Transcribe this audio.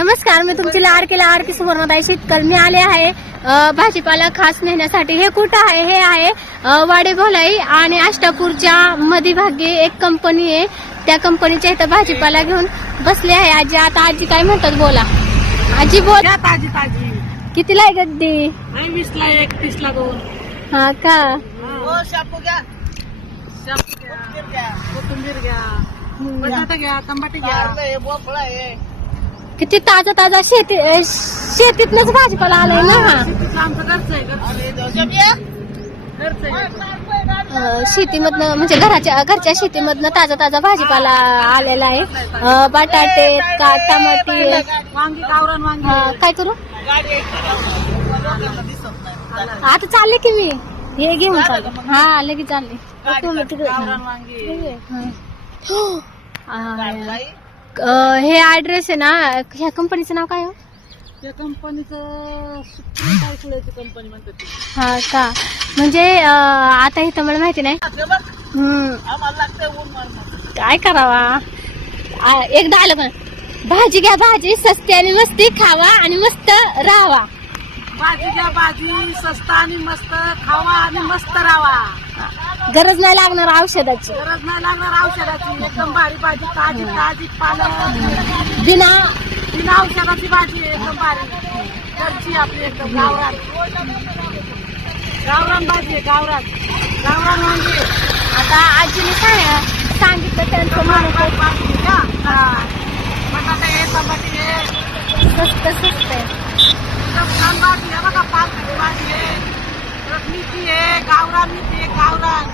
नमस्कार, मी तुमची लाडकी सुवर्णताई शेतकर. मी आले आहे भाजीपाला खास नेण्यासाठी. हे कुठं आहे? हे आहे वाडेभोलाई आणि अष्टापूरच्या मध्यभागी एक कंपनी आहे. त्या कंपनीच्या इथं भाजीपाला घेऊन बसले आहे आजी. आता आजी काय म्हणतात बोला. आजी बोल. ताजी ताजी कितीला आहे गड्डी? 20ला 1, 30ला 2. हा का? शापू घ्या, कोथिंबीर घ्या, बटाटा घ्या, टमाटे घ्या, भोपळा आहे. किती ताजा ताजा शेतीतनच भाजीपाला आलाय ना. आमचं घरचं आहे. शेतीमधनं म्हणजे घरच्या शेतीमधनं ताजा ताजा भाजीपाला आलेला आहे. बटाटे, टमाटे. वांगी, गावरान वांगी. काय करू आता? चालले की मी हे घेऊन चालले. हा लगेच चालले. गावरान वांगी. हे ऍड्रेस आहे ना. ह्या कंपनीचं नाव काय हो? त्या कंपनीचं सुप्रीम कंपनी म्हणतात ती. हा का? म्हणजे आता इथं मला माहिती नाही. काय करावा. एकदा आलं पण भाजी घ्या, भाजी स्वस्त आणि मस्ती खावा आणि मस्त राहावा. भाजी घ्या, भाजी स्वस्त आणि मस्त खावा आणि मस्त राहावा. गरज नाही लागणार औषधाची. गरज नाही लागणार औषधाची. एकदम भारी भाजी, ताजी ताजी पालक, बिना औषधाची भाजी आहे. एकदम भारी घरची आपली एकदम गावरान भाजी आहे. गावरान वांगी. आता आजीने सांगितलं त्यांचं म्हणून भाजी का? बटाटे आहे, टमाटे आहे. स्वस्त आहे. एकदम छान भाजी आहे बघा. पालकाची भाजी आहे, परत मेथी आहे, गावरान मेथी आहे. गावरान